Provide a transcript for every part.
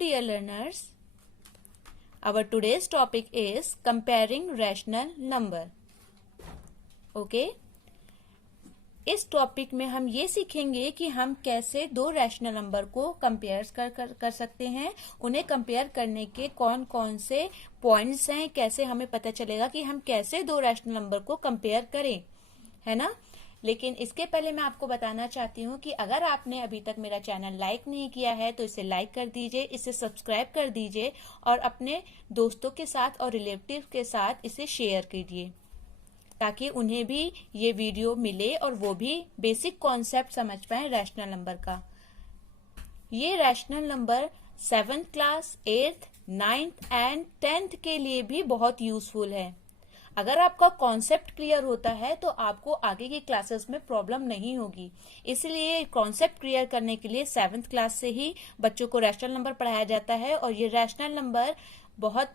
dear learners, our today's topic is comparing rational number. Okay? इस topic में हम ये सीखेंगे कि हम कैसे दो रैशनल नंबर को कंपेयर कर सकते हैं, उन्हें कंपेयर करने के कौन कौन से पॉइंट्स हैं, कैसे हमें पता चलेगा कि हम कैसे दो रैशनल नंबर को कंपेयर करें, है ना। लेकिन इसके पहले मैं आपको बताना चाहती हूँ कि अगर आपने अभी तक मेरा चैनल लाइक नहीं किया है तो इसे लाइक कर दीजिए, इसे सब्सक्राइब कर दीजिए और अपने दोस्तों के साथ और रिलेटिव के साथ इसे शेयर कीजिए ताकि उन्हें भी ये वीडियो मिले और वो भी बेसिक कॉन्सेप्ट समझ पाए रैशनल नंबर का। ये rational number 7th class, 8th, 9th and 10th के लिए भी बहुत यूजफुल है। अगर आपका कॉन्सेप्ट क्लियर होता है तो आपको आगे की क्लासेस में प्रॉब्लम नहीं होगी। इसलिए कॉन्सेप्ट क्लियर करने के लिए 7th क्लास से ही बच्चों को रैशनल नंबर पढ़ाया जाता है और ये रैशनल नंबर बहुत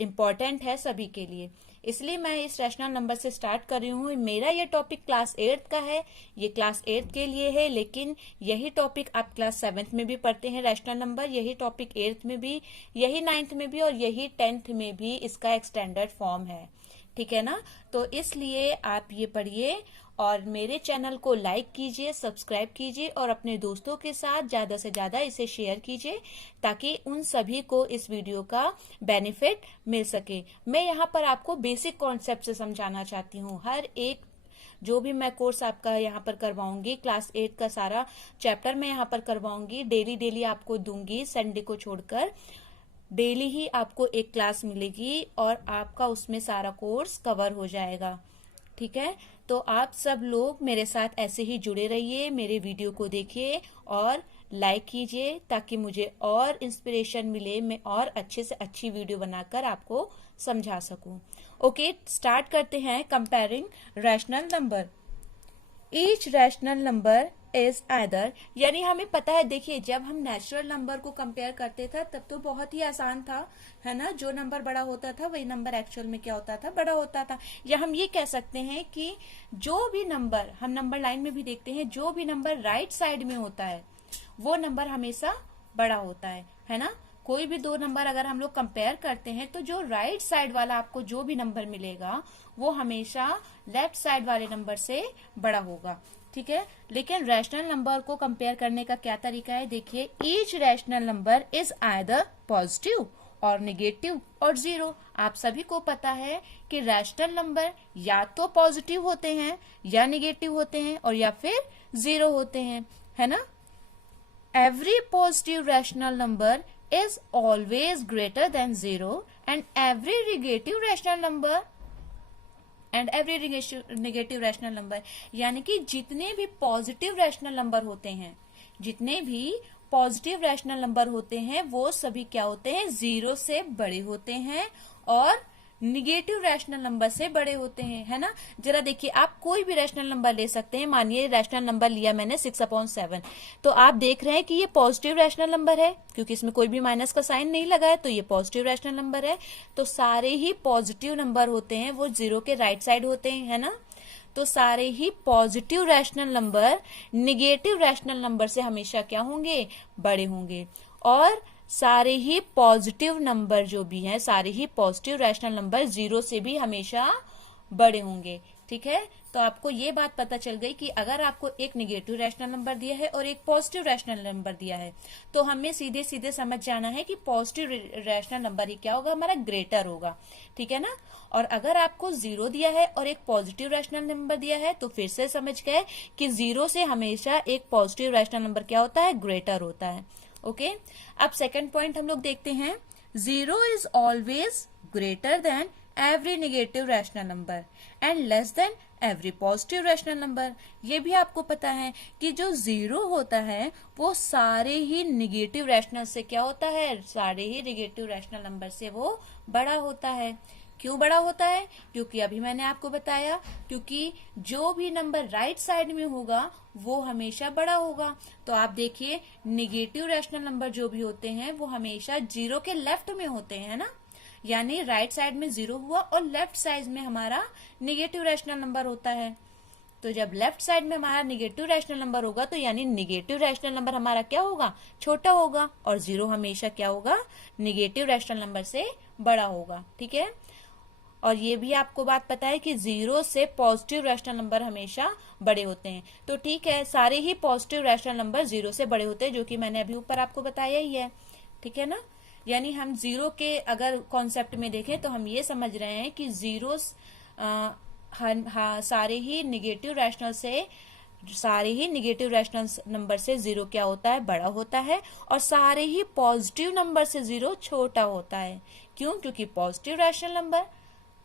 इम्पोर्टेंट है सभी के लिए। इसलिए मैं इस रैशनल नंबर से स्टार्ट कर रही हूँ। मेरा ये टॉपिक क्लास 8th का है, ये क्लास 8th के लिए है, लेकिन यही टॉपिक आप क्लास 7th में भी पढ़ते हैं रैशनल नंबर, यही टॉपिक 8th में भी, यही 9th में भी और यही 10th में भी इसका एक्सटेंडेड फॉर्म है, ठीक है ना। तो इसलिए आप ये पढ़िए और मेरे चैनल को लाइक कीजिए, सब्सक्राइब कीजिए और अपने दोस्तों के साथ ज्यादा से ज्यादा इसे शेयर कीजिए ताकि उन सभी को इस वीडियो का बेनिफिट मिल सके। मैं यहाँ पर आपको बेसिक कॉन्सेप्ट से समझाना चाहती हूँ। हर एक जो भी मैं कोर्स आपका यहाँ पर करवाऊंगी, क्लास 8 का सारा चैप्टर मैं यहाँ पर करवाऊंगी, डेली आपको दूंगी, संडे को छोड़कर डेली ही आपको एक क्लास मिलेगी और आपका उसमें सारा कोर्स कवर हो जाएगा, ठीक है। तो आप सब लोग मेरे साथ ऐसे ही जुड़े रहिए, मेरे वीडियो को देखिए और लाइक कीजिए ताकि मुझे और इंस्पिरेशन मिले, मैं और अच्छे से अच्छी वीडियो बनाकर आपको समझा सकूं। ओके, स्टार्ट करते हैं comparing rational number. Each rational number is either, यानी हमें पता है, देखिए जब हम नेचुरल नंबर को कंपेयर करते थे तब तो बहुत ही आसान था, है ना। जो नंबर बड़ा होता था वही नंबर एक्चुअल में क्या होता था, बड़ा होता था। या हम ये कह सकते हैं कि जो भी नंबर, हम नंबर लाइन में भी देखते हैं, जो भी नंबर राइट साइड में होता है वो नंबर हमेशा बड़ा होता है ना। कोई भी दो नंबर अगर हम लोग कंपेयर करते हैं तो जो राइट साइड वाला आपको जो भी नंबर मिलेगा वो हमेशा लेफ्ट साइड वाले नंबर से बड़ा होगा, ठीक है। लेकिन रैशनल नंबर को कंपेयर करने का क्या तरीका है, देखिए each rational number is either positive और नेगेटिव और जीरो। आप सभी को पता है कि रैशनल नंबर या तो पॉजिटिव होते हैं या नेगेटिव होते हैं और या फिर जीरो होते हैं, है ना। Every positive rational number is always greater than zero and every negative rational number यानी कि जितने भी पॉजिटिव रैशनल नंबर होते हैं, जितने भी पॉजिटिव रैशनल नंबर होते हैं वो सभी क्या होते हैं, जीरो से बड़े होते हैं और निगेटिव रैशनल नंबर से बड़े होते हैं, है ना। जरा देखिए, आप कोई भी रैशनल नंबर ले सकते हैं। मानिए रैशनल नंबर लिया मैंने 6/7, तो आप देख रहे हैं कि ये पॉजिटिव रैशनल नंबर है क्योंकि इसमें कोई भी माइनस का साइन नहीं लगा है, तो ये पॉजिटिव रैशनल नंबर है। तो सारे ही पॉजिटिव नंबर होते हैं वो जीरो के राइट साइड होते हैं, है ना। तो सारे ही positive rational number negative rational number से हमेशा क्या होंगे, बड़े होंगे। और सारे ही पॉजिटिव नंबर जो भी हैं, सारे ही पॉजिटिव रैशनल नंबर जीरो से भी हमेशा बड़े होंगे, ठीक है। तो आपको ये बात पता चल गई कि अगर आपको एक नेगेटिव रैशनल नंबर दिया है और एक पॉजिटिव रैशनल नंबर दिया है तो हमें सीधे सीधे समझ जाना है कि पॉजिटिव रैशनल नंबर ही क्या होगा, हमारा ग्रेटर होगा, ठीक है ना। और अगर आपको जीरो दिया है और एक पॉजिटिव रैशनल नंबर दिया है तो फिर से समझ गए कि जीरो से हमेशा एक पॉजिटिव रैशनल नंबर क्या होता है, ग्रेटर होता है। ओके, अब सेकंड पॉइंट हम लोग देखते हैं। Zero is always greater than every negative rational number and less than every positive rational number. ये भी आपको पता है कि जो जीरो होता है वो सारे ही नेगेटिव रैशनल से क्या होता है, सारे ही नेगेटिव रैशनल नंबर से वो बड़ा होता है। क्यों बड़ा होता है, क्योंकि अभी मैंने आपको बताया, क्योंकि जो भी नंबर राइट साइड में होगा वो हमेशा बड़ा होगा। तो आप देखिए नेगेटिव रैशनल नंबर जो भी होते हैं वो हमेशा जीरो के लेफ्ट में होते हैं, ना। यानी राइट साइड में जीरो हुआ और लेफ्ट साइड में हमारा नेगेटिव रैशनल नंबर होता है। तो जब लेफ्ट साइड में हमारा निगेटिव रैशनल नंबर होगा तो यानी निगेटिव रैशनल नंबर हमारा क्या होगा, छोटा होगा, और जीरो हमेशा क्या होगा, निगेटिव रैशनल नंबर से बड़ा होगा। ठीक है, और ये भी आपको बात पता है कि जीरो से पॉजिटिव रैशनल नंबर हमेशा बड़े होते हैं। तो ठीक है, सारे ही पॉजिटिव रैशनल नंबर जीरो से बड़े होते हैं, जो कि मैंने अभी ऊपर आपको बताया ही है। ठीक है ना, यानी हम जीरो के अगर कॉन्सेप्ट में देखें तो हम ये समझ रहे हैं कि जीरो सारे ही निगेटिव रैशनल नंबर से जीरो क्या होता है, बड़ा होता है, और सारे ही पॉजिटिव नंबर से जीरो छोटा होता है। क्यों? क्योंकि positive rational number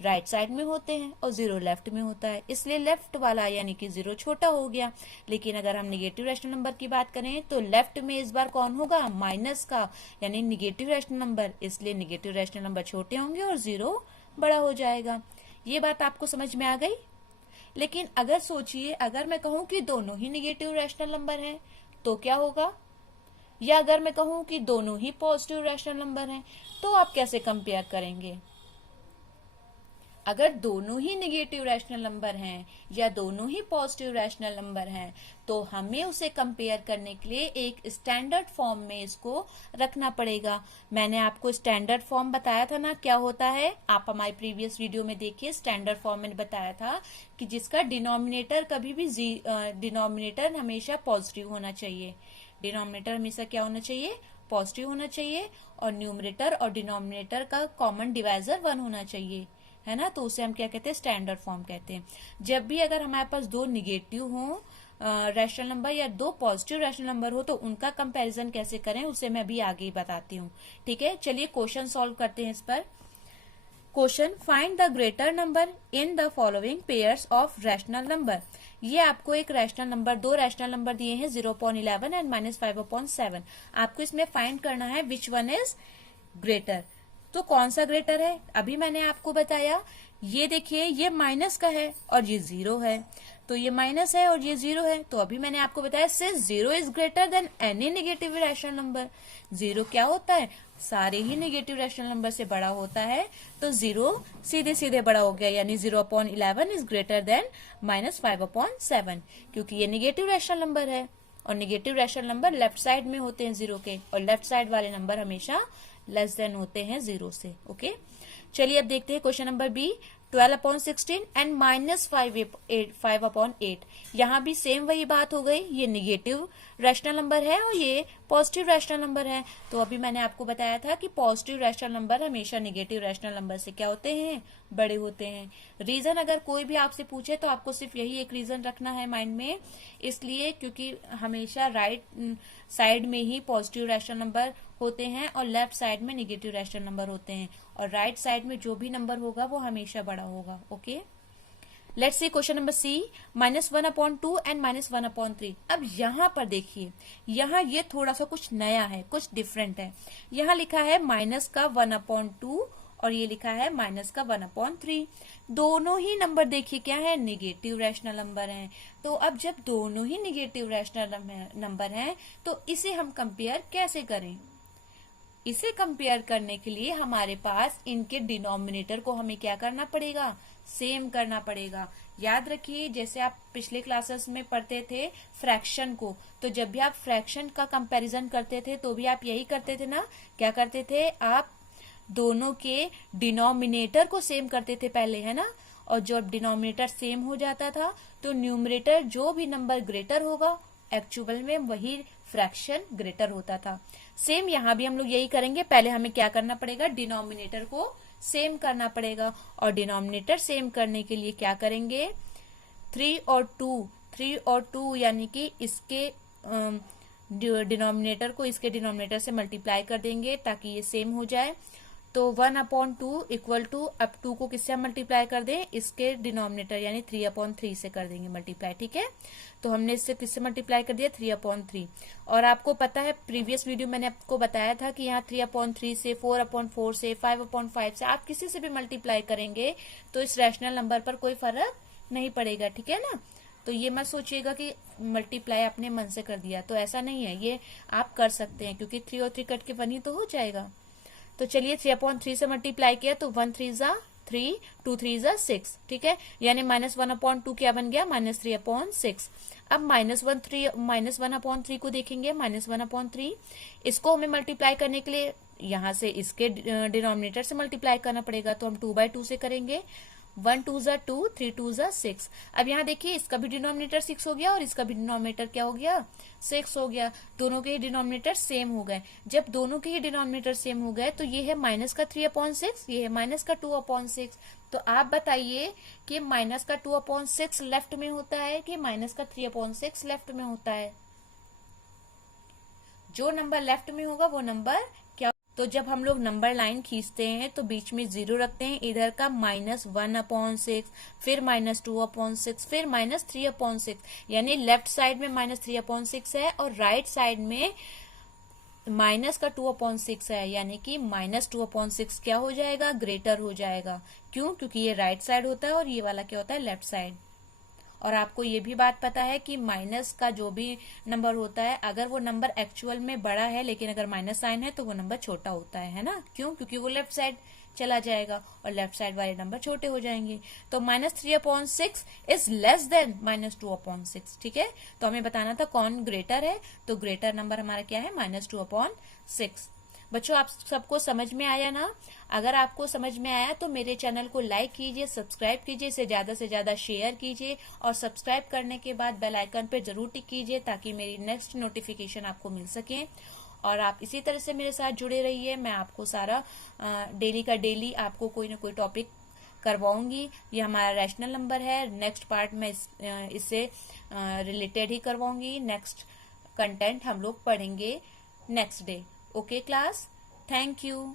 right side में होते हैं और जीरो लेफ्ट में होता है, इसलिए लेफ्ट वाला यानी कि जीरो छोटा हो गया। लेकिन अगर हम निगेटिव रैशनल नंबर की बात करें तो लेफ्ट में इस बार कौन होगा, माइनस का, यानी निगेटिव रैशनल नंबर, इसलिए निगेटिव रैशनल नंबर छोटे होंगे और जीरो बड़ा हो जाएगा। ये बात आपको समझ में आ गई। लेकिन अगर सोचिए, अगर मैं कहूं कि दोनों ही निगेटिव रैशनल नंबर हैं तो क्या होगा, या अगर मैं कहूं कि दोनों ही पॉजिटिव रैशनल नंबर हैं तो आप कैसे कंपेयर करेंगे। अगर दोनों ही निगेटिव रैशनल नंबर हैं या दोनों ही पॉजिटिव रैशनल नंबर हैं तो हमें उसे कंपेयर करने के लिए एक स्टैंडर्ड फॉर्म में इसको रखना पड़ेगा। मैंने आपको स्टैंडर्ड फॉर्म बताया था ना, क्या होता है, आप हमारी प्रीवियस वीडियो में देखिए। स्टैंडर्ड फॉर्म मैंने बताया था कि जिसका डिनोमिनेटर कभी भी डिनोमिनेटर हमेशा पॉजिटिव होना चाहिए। डिनोमिनेटर हमेशा क्या होना चाहिए, पॉजिटिव होना चाहिए, और न्यूमरेटर और डिनोमिनेटर का कॉमन डिवाइजर 1 होना चाहिए, है ना। तो उसे हम क्या कहते हैं, स्टैंडर्ड फॉर्म कहते हैं। जब भी अगर हमारे पास दो निगेटिव हो रैशनल नंबर या दो पॉजिटिव रैशनल नंबर हो तो उनका कंपैरिजन कैसे करें उसे मैं अभी आगे ही बताती हूँ। ठीक है, चलिए क्वेश्चन सॉल्व करते हैं इस पर। Question, find the greater number in the following pairs of rational number. ये आपको एक रैशनल नंबर, दो रैशनल नंबर दिए हैं 0.11 एंड -5/7। आपको इसमें फाइंड करना है विच वन इज ग्रेटर। तो कौन सा ग्रेटर है, अभी मैंने आपको बताया, ये देखिए ये माइनस का है और ये जीरो है, तो ये माइनस है और ये जीरो है। तो अभी मैंने आपको बताया since zero is greater than any negative rational number. Zero क्या होता है, सारे ही नेगेटिव रैशनल नंबर से बड़ा होता है, तो जीरो सीधे सीधे बड़ा हो गया, यानी 0.11 इज ग्रेटर देन -5/7, क्योंकि ये नेगेटिव रैशनल नंबर है और negative rational number left side में होते हैं जीरो के, और लेफ्ट साइड वाले नंबर हमेशा लेस देन होते हैं जीरो से। ओके, चलिए अब देखते हैं क्वेश्चन नंबर बी, 12/16 एंड -5/8। यहाँ भी सेम वही बात हो गई, ये निगेटिव रैशनल नंबर है और ये पॉजिटिव रैशनल नंबर है। तो अभी मैंने आपको बताया था कि पॉजिटिव रैशनल नंबर हमेशा निगेटिव रैशनल नंबर से क्या होते हैं, बड़े होते हैं। रीजन अगर कोई भी आपसे पूछे तो आपको सिर्फ यही एक रीजन रखना है माइंड में, इसलिए क्योंकि हमेशा राइट साइड में ही पॉजिटिव रैशनल नंबर होते हैं और लेफ्ट साइड में निगेटिव रैशनल नंबर होते हैं, और राइट साइड में जो भी नंबर होगा वो हमेशा बड़ा होगा। Okay, let's see question number C, -1/2 and -1/3। अब यहाँ पर देखिए, यहाँ ये थोड़ा सा कुछ नया है, कुछ डिफरेंट है। यहाँ लिखा है माइनस का 1/2 और ये लिखा है माइनस का 1/3। दोनों ही नंबर देखिए क्या है, निगेटिव रैशनल नंबर हैं। तो अब जब दोनों ही निगेटिव रैशनल नंबर हैं तो इसे हम कंपेयर कैसे करें। इसे कंपेयर करने के लिए हमारे पास इनके डिनोमिनेटर को हमें क्या करना पड़ेगा, सेम करना पड़ेगा। याद रखिए, जैसे आप पिछले क्लासेस में पढ़ते थे फ्रैक्शन को, तो जब भी आप फ्रैक्शन का कंपैरिजन करते थे तो भी आप यही करते थे ना, क्या करते थे, आप दोनों के डिनोमिनेटर को सेम करते थे पहले, है ना। और जब डिनोमिनेटर सेम हो जाता था तो न्यूमरेटर जो भी नंबर ग्रेटर होगा एक्चुअल में वही फ्रैक्शन ग्रेटर होता था। सेम यहाँ भी हम लोग यही करेंगे, पहले हमें क्या करना पड़ेगा, डिनोमिनेटर को सेम करना पड़ेगा, और डिनोमिनेटर सेम करने के लिए क्या करेंगे, 3 और 2 यानी कि इसके डिनोमिनेटर को इसके डिनोमिनेटर से मल्टीप्लाई कर देंगे ताकि ये सेम हो जाए। तो 1/2 इक्वल टू, अब 2 को किससे मल्टीप्लाई कर दें, इसके डिनोमिनेटर यानी 3/3 से कर देंगे मल्टीप्लाई। ठीक है, तो हमने इससे किससे मल्टीप्लाई कर दिया, 3/3। और आपको पता है प्रीवियस वीडियो मैंने आपको बताया था कि यहाँ 3/3 से, 4/4 से, 5/5 से आप किसी से भी मल्टीप्लाई करेंगे तो इस रैशनल नंबर पर कोई फर्क नहीं पड़ेगा। ठीक है ना, तो ये मत सोचिएगा कि मल्टीप्लाई अपने मन से कर दिया, तो ऐसा नहीं है, ये आप कर सकते हैं क्योंकि 3 और 3 कट के 1 ही तो हो जाएगा। तो चलिए 3/3 से मल्टीप्लाई किया तो 1 3 जा 3, 2 3 जा 6, ठीक है, यानी -1/2 क्या बन गया, -3/6। अब -1/3 को देखेंगे, -1/3 इसको हमें मल्टीप्लाई करने के लिए यहां से इसके डिनोमिनेटर से मल्टीप्लाई करना पड़ेगा, तो हम 2/2 से करेंगे। 1 2 जा 2, 3 2 जा 6। अब यहाँ देखिए इसका भी डिनोमिनेटर 6 हो गया और इसका भी डिनोमिनेटर क्या हो गया, 6 हो गया। दोनों के ही डिनोमिनेटर सेम हो गए। जब दोनों के ही डिनोमिनेटर सेम हो गए तो ये है माइनस का 3/6, ये है माइनस का 2/6। तो आप बताइए कि माइनस का 2/6 लेफ्ट में होता है कि माइनस का 3/6 लेफ्ट में होता है। जो नंबर लेफ्ट में होगा वो नंबर क्या। तो जब हम लोग नंबर लाइन खींचते हैं तो बीच में 0 रखते हैं, इधर का -1/6, फिर -2/6, फिर -3/6, यानी लेफ्ट साइड में -3/6 है और राइट साइड में माइनस का 2/6 है, यानी कि -2/6 क्या हो जाएगा, ग्रेटर हो जाएगा। क्यों, क्योंकि ये राइट साइड होता है और ये वाला क्या होता है, लेफ्ट साइड। और आपको ये भी बात पता है कि माइनस का जो भी नंबर होता है, अगर वो नंबर एक्चुअल में बड़ा है लेकिन अगर माइनस साइन है तो वो नंबर छोटा होता है ना। क्यों, क्योंकि वो लेफ्ट साइड चला जाएगा और लेफ्ट साइड वाले नंबर छोटे हो जाएंगे। तो -3/6 इज लेस देन -2/6, ठीक है। तो हमें बताना था कौन ग्रेटर है, तो ग्रेटर नंबर हमारा क्या है, -2/6। बच्चों आप सबको समझ में आया ना। अगर आपको समझ में आया तो मेरे चैनल को लाइक कीजिए, सब्सक्राइब कीजिए, इसे ज्यादा से ज्यादा शेयर कीजिए और सब्सक्राइब करने के बाद बेल आइकन पे जरूर टिक कीजिए ताकि मेरी नेक्स्ट नोटिफिकेशन आपको मिल सके। और आप इसी तरह से मेरे साथ जुड़े रहिए। मैं आपको सारा डेली का डेली आपको कोई ना कोई टॉपिक करवाऊंगी। ये हमारा रैशनल नंबर है। नेक्स्ट पार्ट में इससे रिलेटेड ही करवाऊंगी। नेक्स्ट कंटेंट हम लोग पढ़ेंगे next day. Okay class, thank you.